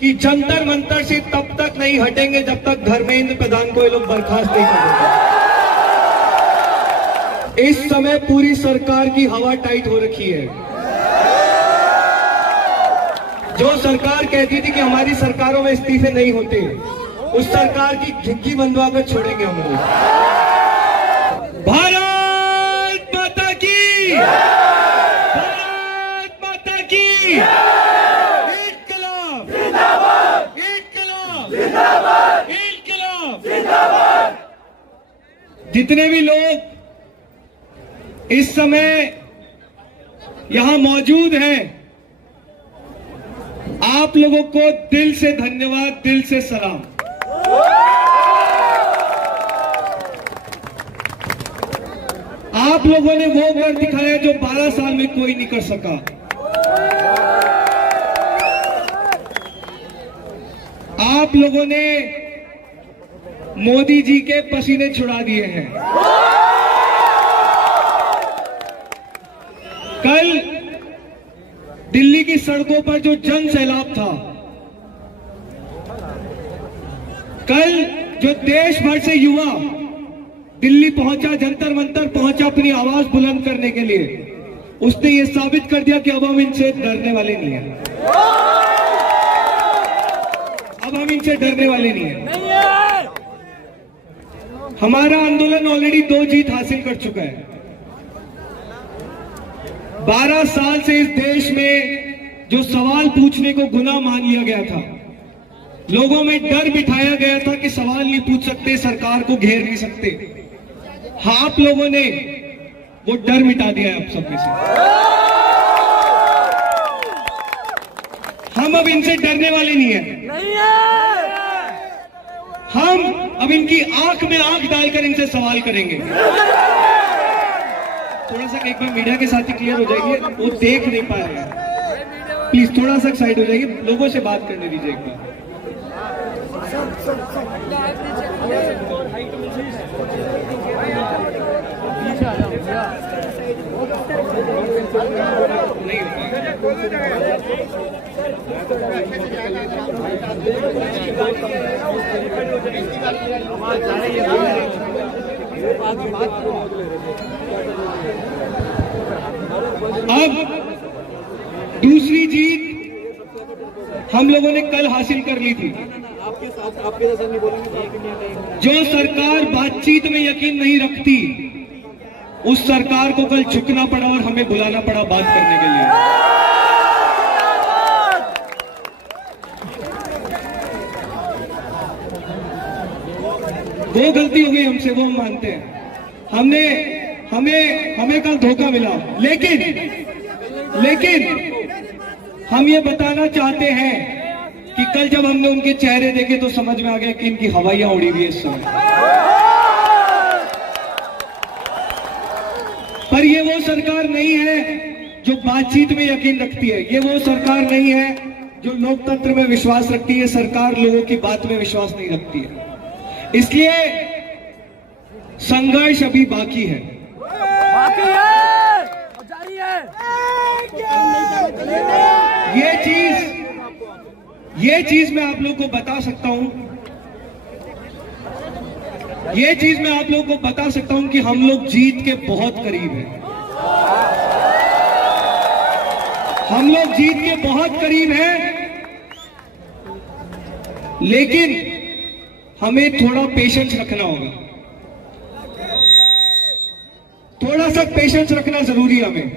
कि जंतर मंतर से तब तक नहीं हटेंगे जब तक धर्मेंद्र प्रधान को ये लोग बर्खास्त नहीं कर देते। इस समय पूरी सरकार की हवा टाइट हो रखी है। जो सरकार कहती थी कि हमारी सरकारों में इस्तीफे नहीं होते, उस सरकार की झिग्गी बंधवा कर छोड़ेंगे हम लोग। भारत माता की, भारत माता की, इनकलाब जिंदाबाद, इनकलाब जिंदाबाद, इनकलाब जिंदाबाद। जितने भी लोग इस समय यहां मौजूद हैं, आप लोगों को दिल से धन्यवाद, दिल से सलाम। आप लोगों ने वो वर्क दिखाया जो 12 साल में कोई नहीं कर सका। आप लोगों ने मोदी जी के पसीने छुड़ा दिए हैं। कल दिल्ली की सड़कों पर जो जन सैलाब था, कल जो देश भर से युवा दिल्ली पहुंचा, जंतर मंतर पहुंचा अपनी आवाज बुलंद करने के लिए, उसने ये साबित कर दिया कि अब हम इनसे डरने वाले नहीं हैं। अब हम इनसे डरने वाले नहीं हैं। हमारा आंदोलन ऑलरेडी 2 जीत हासिल कर चुका है। 12 साल से इस देश में जो सवाल पूछने को गुनाह मान लिया गया था, लोगों में डर बिठाया गया था कि सवाल नहीं पूछ सकते, सरकार को घेर नहीं सकते, हाँ, आप लोगों ने वो डर मिटा दिया है। अब सब में से हम अब इनसे डरने वाले नहीं हैं। हम अब इनकी आंख में आंख डालकर इनसे सवाल करेंगे। थोड़ा सा एक बार मीडिया के साथ ही क्लियर हो जाएगी, वो देख नहीं पा रहे हैं। प्लीज थोड़ा सा साइड हो जाइए, लोगों से बात करने दीजिए एक बार। अब दूसरी जीत हम लोगों ने कल हासिल कर ली थी। जो सरकार बातचीत में यकीन नहीं रखती, उस सरकार को कल झुकना पड़ा और हमें बुलाना पड़ा बात करने के लिए। वो गलती हो गई हमसे, वो हम मानते हैं। हमें कल धोखा मिला, लेकिन हम ये बताना चाहते हैं कि कल जब हमने उनके चेहरे देखे तो समझ में आ गया कि इनकी हवाइयां उड़ी हुई है इस समय। पर ये वो सरकार नहीं है जो बातचीत में यकीन रखती है, ये वो सरकार नहीं है जो लोकतंत्र में विश्वास रखती है। सरकार लोगों की बात में विश्वास नहीं रखती है, इसलिए संघर्ष अभी बाकी है, जारी है। ये चीज मैं आप लोगों को बता सकता हूं, कि हम लोग जीत के बहुत करीब हैं। हम लोग जीत के बहुत करीब हैं, लेकिन हमें थोड़ा पेशेंस रखना होगा। थोड़ा सा पेशेंस रखना जरूरी है हमें,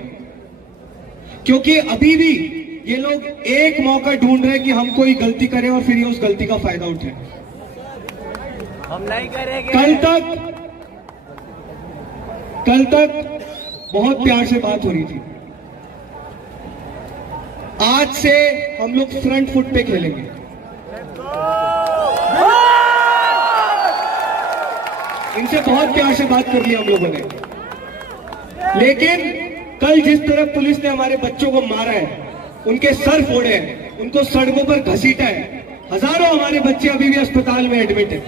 क्योंकि अभी भी ये लोग एक मौका ढूंढ रहे हैं कि हम कोई गलती करें और फिर ये उस गलती का फायदा उठाएं। हम नहीं करेंगे। कल तक बहुत प्यार से बात हो रही थी। आज से हम लोग फ्रंट फुट पे खेलेंगे। इनसे बहुत प्यार से बात कर ली हम लोगों ने, लेकिन कल जिस तरह पुलिस ने हमारे बच्चों को मारा है, उनके सर फोड़े हैं, उनको सड़कों पर घसीटा है, हजारों हमारे बच्चे अभी भी अस्पताल में एडमिट हैं।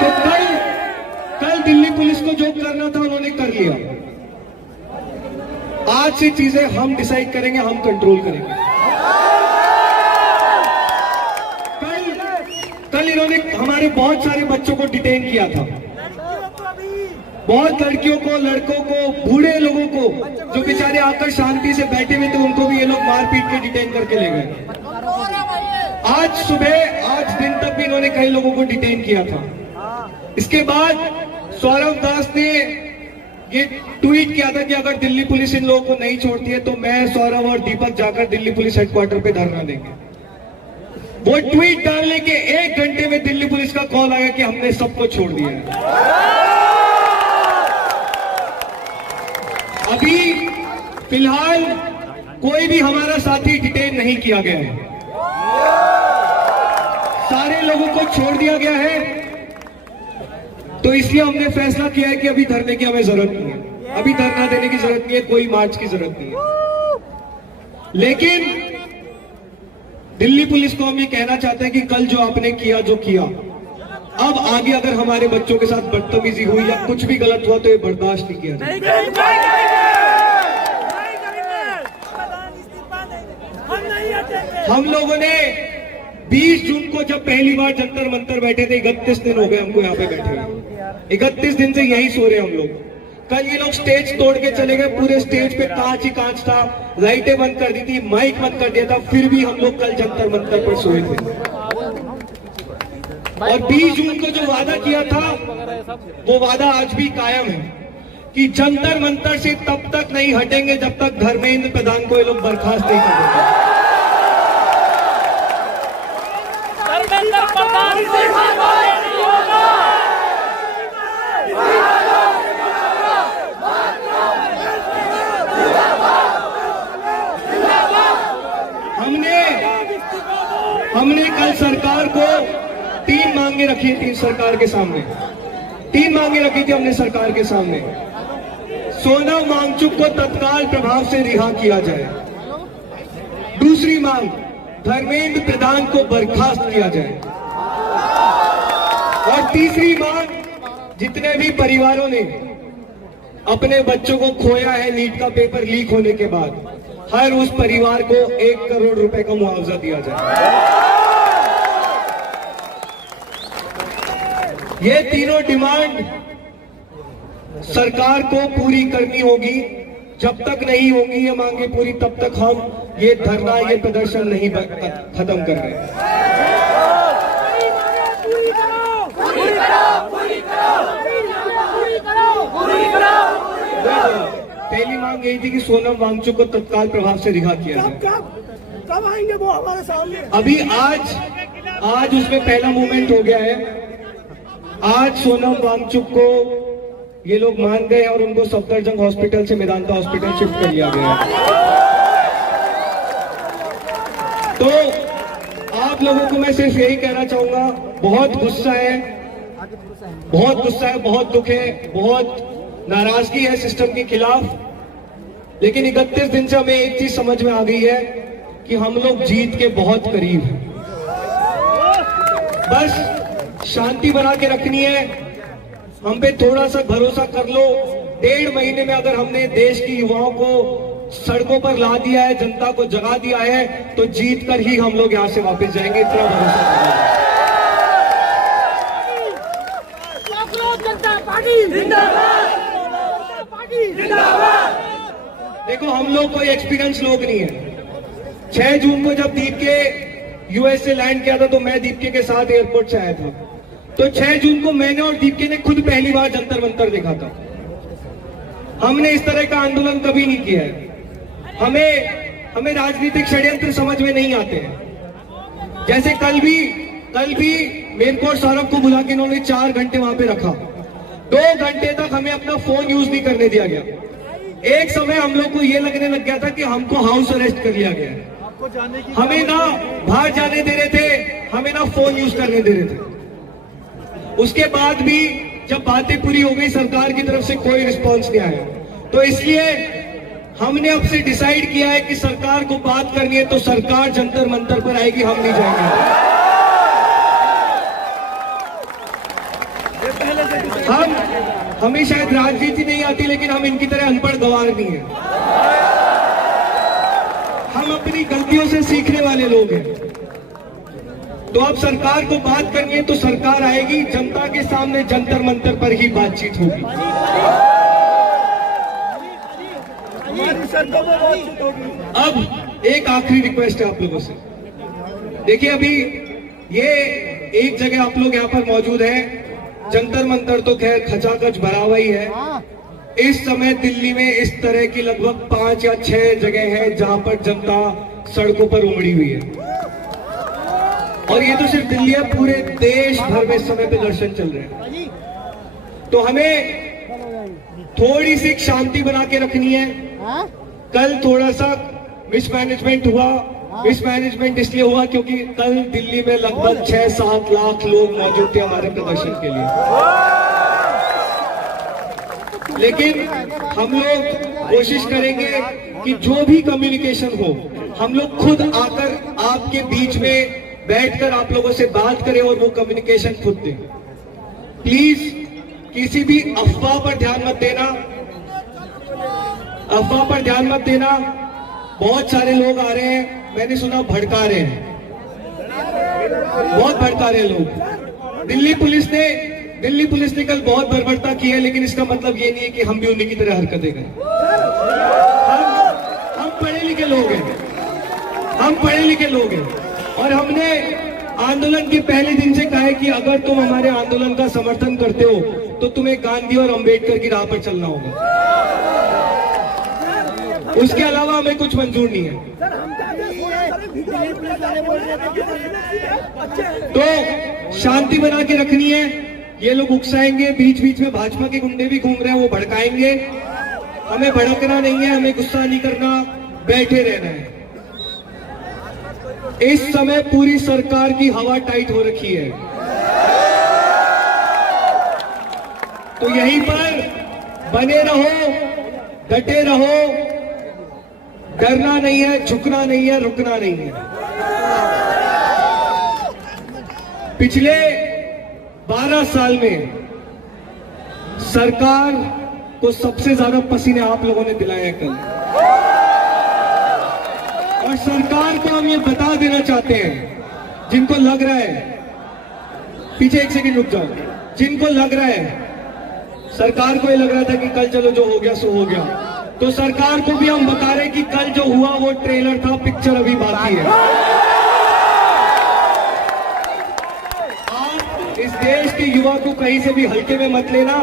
तो कल दिल्ली पुलिस को जो करना था उन्होंने कर लिया। आज से चीजें हम डिसाइड करेंगे, हम कंट्रोल करेंगे। कल इन्होंने हमारे बहुत सारे बच्चों को डिटेन किया था, बहुत लड़कियों को, लड़कों को, बूढ़े लोगों को जो बेचारे आकर शांति से बैठे हुए थे उनको भी ये लोग मार पीट के डिटेन करके ले गए। आज सुबह, आज दिन तक भी इन्होंने कई लोगों को डिटेन किया था। इसके बाद सौरव दास ने ये ट्वीट किया था कि अगर दिल्ली पुलिस इन लोगों को नहीं छोड़ती है तो मैं, सौरव और दीपक जाकर दिल्ली पुलिस हेडक्वार्टर पे धरना देंगे। वो ट्वीट डालने के 1 घंटे में दिल्ली पुलिस का कॉल आया कि हमने सबको छोड़ दिया है। अभी फिलहाल कोई भी हमारा साथी डिटेन नहीं किया गया है, सारे लोगों को छोड़ दिया गया है। तो इसलिए हमने फैसला किया है कि अभी धरने की हमें जरूरत नहीं है, अभी धरना देने की जरूरत नहीं है, कोई मार्च की जरूरत नहीं है। लेकिन दिल्ली पुलिस को हम ये कहना चाहते हैं कि कल जो आपने किया, जो किया, अब आगे अगर हमारे बच्चों के साथ बदतमीजी हुई या कुछ भी गलत हुआ तो ये बर्दाश्त नहीं किया जाएगा। हम लोगों ने 20 जून को जब पहली बार जंतर मंतर बैठे थे, 31 दिन हो गए हमको यहाँ पे बैठे हुए, 31 दिन से यही सो रहे हम लोग। कल ये लोग स्टेज तोड़ के चले गए, पूरे स्टेज पे कांच ही कांच था, लाइटें बंद कर दी थी, माइक बंद कर दिया था, फिर भी हम लोग कल जंतर मंतर पर सोए थे। और 20 जून को जो वादा किया था वो वादा आज भी कायम है कि जंतर मंतर से तब तक नहीं हटेंगे जब तक धर्मेंद्र प्रधान को ये लोग बर्खास्त नहीं कर देते। हमने कल सरकार को 3 मांगे रखी थी, सरकार के सामने 3 मांगे रखी थी हमने सरकार के सामने। सोनम वांगचुक को तत्काल प्रभाव से रिहा किया जाए। दूसरी मांग, धर्मेंद्र प्रधान को बर्खास्त किया जाए। और तीसरी मांग, जितने भी परिवारों ने अपने बच्चों को खोया है नीट का पेपर लीक होने के बाद, हर उस परिवार को 1 करोड़ रुपए का मुआवजा दिया जाए। ये तीनों डिमांड सरकार को पूरी करनी होगी। जब तक नहीं होंगी ये मांगे पूरी, तब तक हम ये धरना, ये प्रदर्शन नहीं खत्म कर रहे। पहली मांग यही थी कि सोनम वांगचुक को तत्काल प्रभाव से रिहा किया जाए। कब आएंगे वो हमारे सामने? अभी आज उसमें पहला मूवमेंट हो गया है। आज सोनम वांगचुक को ये लोग मान गए और उनको सफदरजंग हॉस्पिटल से मेदांता हॉस्पिटल शिफ्ट कर लिया गया। तो आप लोगों को मैं सिर्फ यही कहना चाहूंगा, बहुत गुस्सा है, बहुत गुस्सा है, बहुत दुख है, बहुत नाराजगी है सिस्टम के खिलाफ। लेकिन 31 दिन से हमें एक चीज समझ में आ गई है कि हम लोग जीत के बहुत करीब हैं। बस शांति बना के रखनी है, हम पे थोड़ा सा भरोसा कर लो। 1.5 महीने में अगर हमने देश की युवाओं को सड़कों पर ला दिया है, जनता को जगा दिया है, तो जीत कर ही हम लोग यहाँ से वापस जाएंगे, इतना भरोसा करें। देखो, हम लोग कोई एक्सपीरियंस लोग नहीं है। 6 जून को जब दीपके यूएस से लैंड किया था तो मैं दीपके के साथ एयरपोर्ट से आया था। तो 6 जून को मैंने और दीपके ने खुद पहली बार जंतर मंतर देखा था। हमने इस तरह का आंदोलन कभी नहीं किया है। हमें राजनीतिक षड्यंत्र समझ में नहीं आते हैं। जैसे कल भी मेरे को सौरभ को बुला के इन्होंने 4 घंटे वहां पे रखा। 2 घंटे तक हमें अपना फोन यूज नहीं करने दिया गया। एक समय हम लोग को ये लगने लग गया था कि हमको हाउस अरेस्ट कर लिया गया है। हमें ना बाहर जाने दे रहे थे, हमें ना फोन यूज करने दे रहे थे। उसके बाद भी जब बातें पूरी हो गई, सरकार की तरफ से कोई रिस्पॉन्स नहीं आया। तो इसलिए हमने अब से डिसाइड किया है कि सरकार को बात करनी है तो सरकार जंतर मंतर पर आएगी, हम नहीं जाएंगे। हमें शायद राजनीति नहीं आती, लेकिन हम इनकी तरह अनपढ़ गवार नहीं है। हम अपनी गलतियों से सीखने वाले लोग हैं। तो अब सरकार को बात करनी है तो सरकार आएगी, जनता के सामने जंतर मंतर पर ही बातचीत होगी। अब एक आखिरी रिक्वेस्ट है आप लोगों से। देखिए, अभी ये एक जगह आप लोग यहाँ पर मौजूद हैं, जंतर मंतर तो खैर खचाखच भरा हुआ ही है। इस समय दिल्ली में इस तरह की लगभग 5 या 6 जगह है जहां पर जनता सड़कों पर उमड़ी हुई है। और ये तो सिर्फ दिल्ली है, पूरे देश भर में इस समय पे दर्शन चल रहे हैं। तो हमें थोड़ी सी शांति बना के रखनी है। कल थोड़ा सा मिसमैनेजमेंट हुआ। मिसमैनेजमेंट इसलिए हुआ क्योंकि कल दिल्ली में लगभग 6-7 लाख लोग मौजूद थे हमारे प्रदर्शन के लिए। लेकिन हम लोग कोशिश करेंगे कि जो भी कम्युनिकेशन हो, हम लोग खुद आकर आपके बीच में बैठकर आप लोगों से बात करें और वो कम्युनिकेशन खुद दें। प्लीज किसी भी अफवाह पर ध्यान मत देना। अफवाह पर ध्यान मत देना। बहुत सारे लोग आ रहे हैं, मैंने सुना भड़का रहे हैं, बहुत भड़का रहे हैं लोग। दिल्ली पुलिस ने कल बहुत बर्बरता की है, लेकिन इसका मतलब ये नहीं है कि हम भी उन्हीं की तरह हरकतें करें। हम पढ़े लिखे लोग हैं, हम पढ़े लिखे लोग हैं। और हमने आंदोलन के पहले दिन से कहा है कि अगर तुम हमारे आंदोलन का समर्थन करते हो तो तुम्हें गांधी और अंबेडकर की राह पर चलना होगा। उसके अलावा हमें कुछ मंजूर नहीं है। तो शांति बना के रखनी है। ये लोग उकसाएंगे, बीच बीच में भाजपा के गुंडे भी घूम रहे हैं, वो भड़काएंगे। हमें भड़कना नहीं है, हमें गुस्सा नहीं करना, बैठे रहना है। इस समय पूरी सरकार की हवा टाइट हो रखी है, तो यहीं पर बने रहो, डटे रहो। डरना नहीं है, झुकना नहीं है, रुकना नहीं है। पिछले 12 साल में सरकार को सबसे ज्यादा पसीने आप लोगों ने दिलाए कल। और सरकार को हम ये बता देना चाहते हैं, जिनको लग रहा है, पीछे एक सेकंड रुक जाओ, जिनको लग रहा है सरकार को ये लग रहा था कि कल चलो जो हो गया सो हो गया, तो सरकार को भी हम बता रहे हैं कि कल जो हुआ वो ट्रेलर था, पिक्चर अभी बाकी है। आप इस देश के युवा को कहीं से भी हल्के में मत लेना।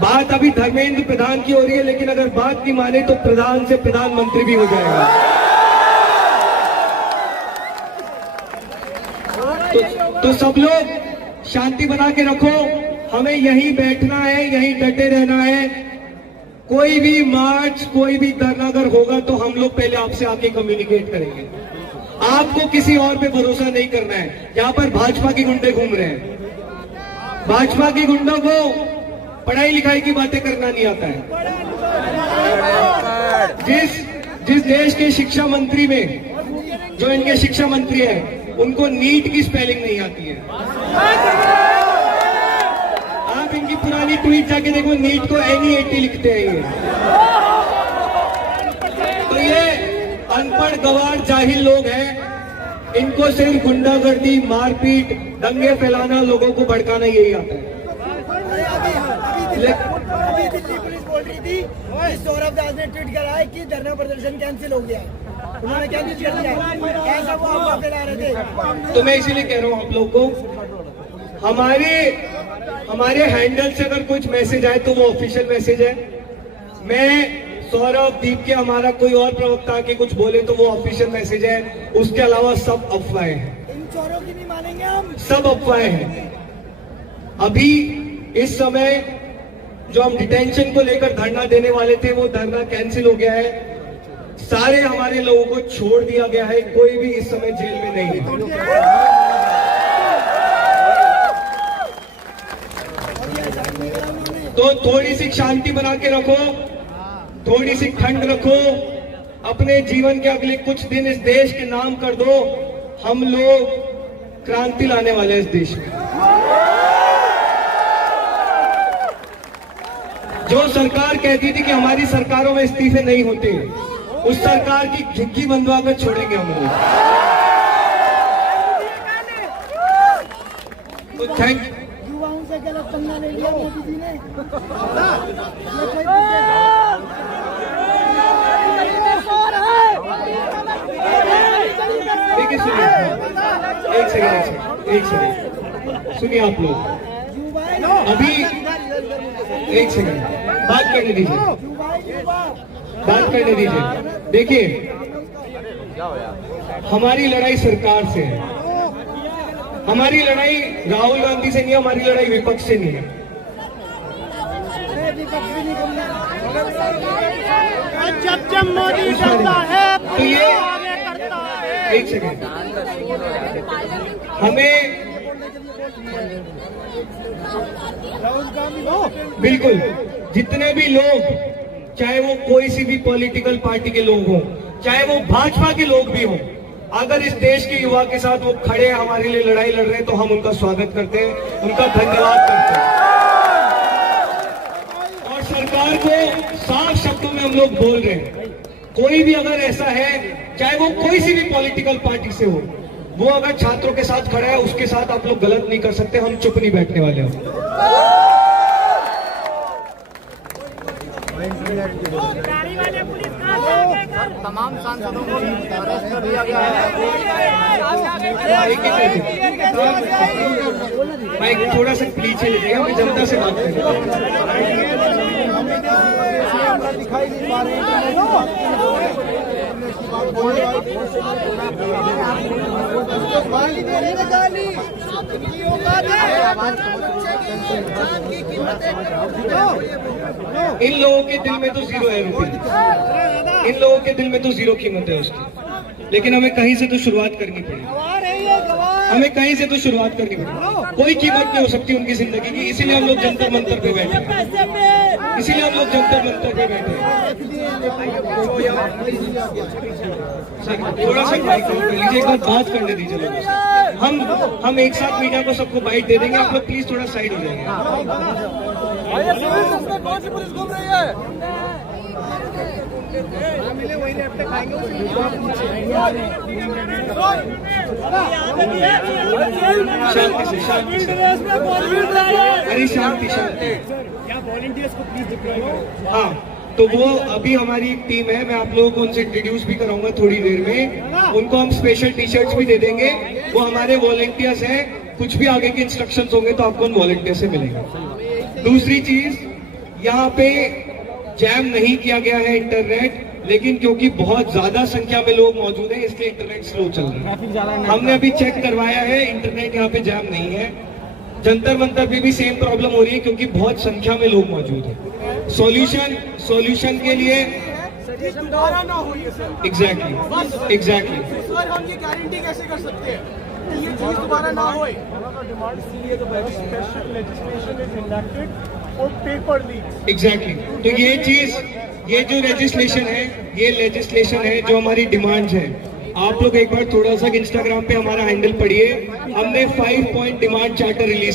बात अभी धर्मेंद्र प्रधान की हो रही है, लेकिन अगर बात की माने तो प्रधान से प्रधानमंत्री भी हो जाएगा। तो सब लोग शांति बना के रखो। हमें यहीं बैठना है, यहीं डटे रहना है। कोई भी मार्च, कोई भी धरना अगर होगा तो हम लोग पहले आपसे आके कम्युनिकेट करेंगे। आपको किसी और पे भरोसा नहीं करना है। यहाँ पर भाजपा के गुंडे घूम रहे हैं। भाजपा के गुंडों को पढ़ाई लिखाई की बातें करना नहीं आता है। जिस देश के शिक्षा मंत्री में, जो इनके शिक्षा मंत्री है, उनको नीट की स्पेलिंग नहीं आती है। आप इनकी पुरानी ट्वीट जाके देखो, नीट को NEAT लिखते हैं ये। तो ये अनपढ़ गवार जाहिल लोग हैं। इनको सिर्फ गुंडागर्दी, मारपीट, दंगे फैलाना, लोगों को भड़काना यही आता है। अभी दिल्ली पुलिस बोल रही थी कि सौरभ दास ने ट्वीट करा है कि धरना प्रदर्शन कैंसिल हो गया है। उन्होंने कैंसिल कर दिया है, ऐसा वो अफवाह फैला रहे थे। तो मैं इसीलिए कह रहा हूँ आप लोग को, हमारे हैंडल से अगर कुछ मैसेज आए तो वो ऑफिशियल मैसेज है। मैं सौरभ, दीप के, हमारा कोई और प्रवक्ता के कुछ बोले तो वो ऑफिशियल मैसेज है। उसके अलावा सब अफवाहें हैं। इन चोरों की नहीं मानेंगे हम, सब अफवाहें हैं। अभी इस समय जो हम डिटेंशन को लेकर धरना देने वाले थे, वो धरना कैंसिल हो गया है। सारे हमारे लोगों को छोड़ दिया गया है। कोई भी इस समय जेल में नहीं है। तो थोड़ी सी शांति बना के रखो, थोड़ी सी ठंड रखो। अपने जीवन के अगले कुछ दिन इस देश के नाम कर दो। हम लोग क्रांति लाने वाले हैं इस देश में। जो सरकार कहती थी कि हमारी सरकारों में इस्तीफे नहीं होते, उस सरकार की झुग्गी बंधवा कर छोड़ेंगे हम लोग। तो थैंक युवाओं से गलत पंगा ले लिया मोदी जी ने। देखिए सुनिए, एक सेकंड सुनिए आप लोग, अभी एक सेकंड बात करने दीजिए, बात करने दीजिए। देखिए, हमारी लड़ाई सरकार से है, हमारी लड़ाई राहुल गांधी से नहीं है, हमारी लड़ाई विपक्ष से नहीं है। जब मोदी करता है तो ये एक सेकंड, हमें बिल्कुल जितने भी लोग, चाहे वो कोई सी भी पॉलिटिकल पार्टी के लोग हों, चाहे वो भाजपा के लोग भी हों, अगर इस देश के युवा के साथ वो खड़े हमारे लिए लड़ाई लड़ रहे हैं तो हम उनका स्वागत करते हैं, उनका धन्यवाद करते हैं। और सरकार को साफ शब्दों में हम लोग बोल रहे हैं, कोई भी अगर ऐसा है, चाहे वो कोई सी भी पॉलिटिकल पार्टी से हो, वो अगर छात्रों के साथ खड़ा है, उसके साथ आप लोग गलत नहीं कर सकते, हम चुप नहीं बैठने वाले हम। तमाम सांसदों को अरेस्ट कर दिया गया है। मैं थोड़ा सा पीछे ले जाएगा, मैं जनता से बात करूंगा। दिखाई नहीं पा रहे इन लोगों के दिल में तो जीरो है रुपये, इन लोगों के दिल में तो जीरो कीमत है उसकी, लेकिन हमें कहीं से तो शुरुआत करनी पड़ेगी, हमें कहीं से तो शुरुआत करनी पड़ेगी। कोई कीमत नहीं हो सकती उनकी जिंदगी की, इसीलिए हम लोग जंतर मंतर पे बैठे हैं, इसीलिए हम लोग जंतर मंतर पे बैठे हैं। थोड़ा सा बाइक लीजिए, एक बार बात करने दीजिए लोगों से। हम एक साथ मीडिया को सबको बाइट दे देंगे, आप लोग प्लीज थोड़ा साइड हो जाएंगे। कौन सी पुलिस घूम रही है? शांति से, शांति से, अरे शांति शांति। हाँ, तो वो अभी हमारी एक टीम है, मैं आप लोगों को उनसे इंट्रोड्यूस भी कराऊंगा थोड़ी देर में। उनको हम स्पेशल टी शर्ट्स भी दे देंगे, वो हमारे वॉलंटियर्स हैं, कुछ भी आगे के इंस्ट्रक्शंस होंगे तो आपको उन वॉलंटियर से मिलेंगे। दूसरी चीज, यहाँ पे जैम नहीं किया गया है इंटरनेट, लेकिन क्योंकि बहुत ज्यादा संख्या में लोग मौजूद हैं इसलिए इंटरनेट स्लो चल रहा है। हमने अभी चेक करवाया है, इंटरनेट यहाँ पे जैम नहीं है। जंतर मंतर पे भी सेम प्रॉब्लम हो रही है क्योंकि बहुत संख्या में लोग मौजूद हैं। सॉल्यूशन के लिए दोबारा ना हो ये सर। एग्जैक्टली सर हम ये गारंटी कैसे कर सकते हैं कि ये चीज दोबारा ना होए? एग्जैक्टली तो ये जो लेजिस्लेशन है, ये लेजिस्लेशन है जो हमारी डिमांड्स है। आप लोग एक बार थोड़ा सा इंस्टाग्राम पे हमारा हैंडल पढ़िए, हमने 5 पॉइंट डिमांड चार्टर रिलीज